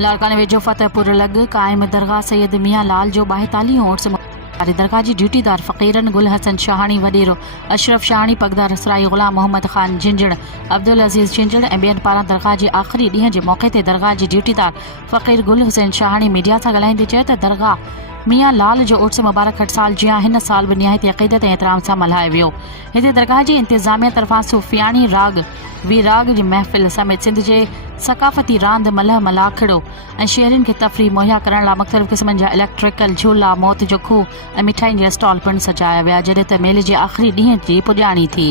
लाड़काने वेझो फतेहपुर लॻ क़ाइम दरगाह सैयद मियां लाल जो 42 उर्स दरगाह जी ड्यूटीदार फ़क़ीरन गुल हसन शाहानी वॾेरो अशरफ शाहानी पगदार असराई ग़ुलाम मोहम्मद ख़ान झिंझण अब्दुल अज़ीज़ झिंझण ऐं ॿियनि पारां दरगाह जे आख़िरी ॾींहं जे मौक़े ते दरगाह जी ड्यूटीदार फ़क़ीर गुल हुसैन शाहानी मीडिया सां ॻाल्हाईंदे चयो त दरगाह मियां लाल जो उर्स मुबारक हर साल जीअं हिन साल बि निहायती अक़ीदत ऐं एतिराम सां मल्हायो वियो। हिते दरगाह जी इंतिज़ामिया तरफ़ां सूफ़ियाणी राग वी राग जी महफ़िल समेत सिंध जे सक़ाफ़ती रांदि मलह मलाखड़ो ऐं शेयरनि खे तफ़रीह मुहैया करण लाइ मुख़्तलिफ़ क़िस्मनि जा इलेक्ट्रिकल झूला मौत जो खूह ऐं मिठाइनि जा स्टॉल पिणु सजाया विया जॾहिं त मेले जे आख़िरी ॾींहं जी पुॼाणी थी।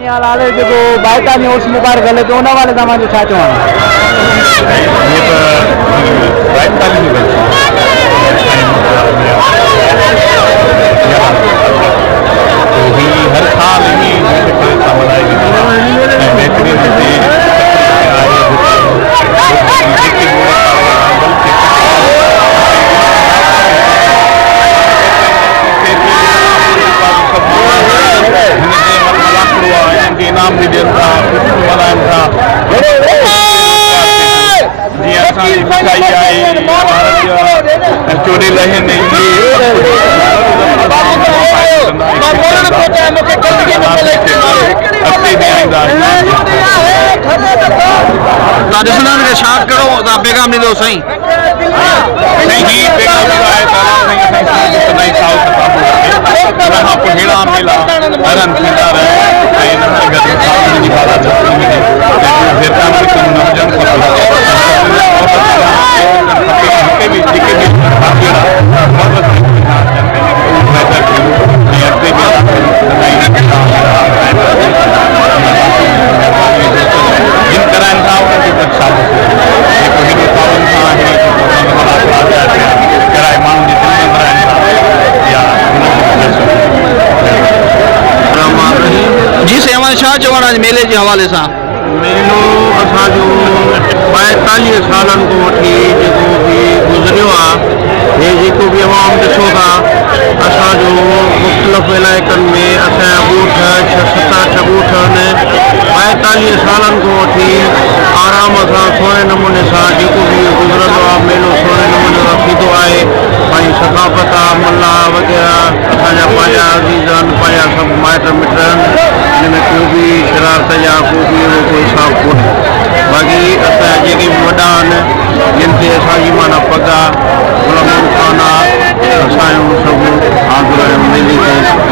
मियां लाल जो 42 उर्स मुबारक हले तो उन वाले तव्हांजो छा चवणु हर साल इनाम भी ॾियनि था मल्हाइनि था जीअं असांजी मिठाई आहे चोरी लहनि तव्हां ॾिसंदा मूंखे छा करो तव्हां पैगाम ॾींदो साईं साईं ही पैगाम आहे खां पोइ अहिड़ा मेला हरनि थींदा रहे ऐं हिन सां गॾु सावरनि जी बाला जिन कराइनि था उन्हनि खे साबित जेको हेॾो सावरनि सां कराए माण्हुनि जी ज़िंदगी कराइनि था या जी सेवा छा चवण आहे मेले जे हवाले सां मेलो असांजो 42 सालनि खां वठी जेको बि गुज़रियो आहे हे जेको बि अवाम ॾिसो था असांजो मुख़्तलिफ़ इलाइक़नि में असांजा ॻोठ 6-7 ॻोठ आहिनि 42 सालनि खां वठी आराम सां सुहिणे नमूने सां जेको बि गुज़रंदो आहे मेलो सुहिणे नमूने सां थींदो आहे पंहिंजी सक़ाफ़त आहे मल्ला वग़ैरह असांजा पंहिंजा अज़ीज़ आहिनि पंहिंजा सभु माइट मिट आहिनि हिन में को बि शरारत या को बि अहिड़ो कोई हिसाब कोन्हे बाक़ी असांजा जेके बि वॾा आहिनि जिन ते असांजी माना पग आहे गुलाम ख़ान आहे असांजो सभु हाज़िर आहियूं मेले ते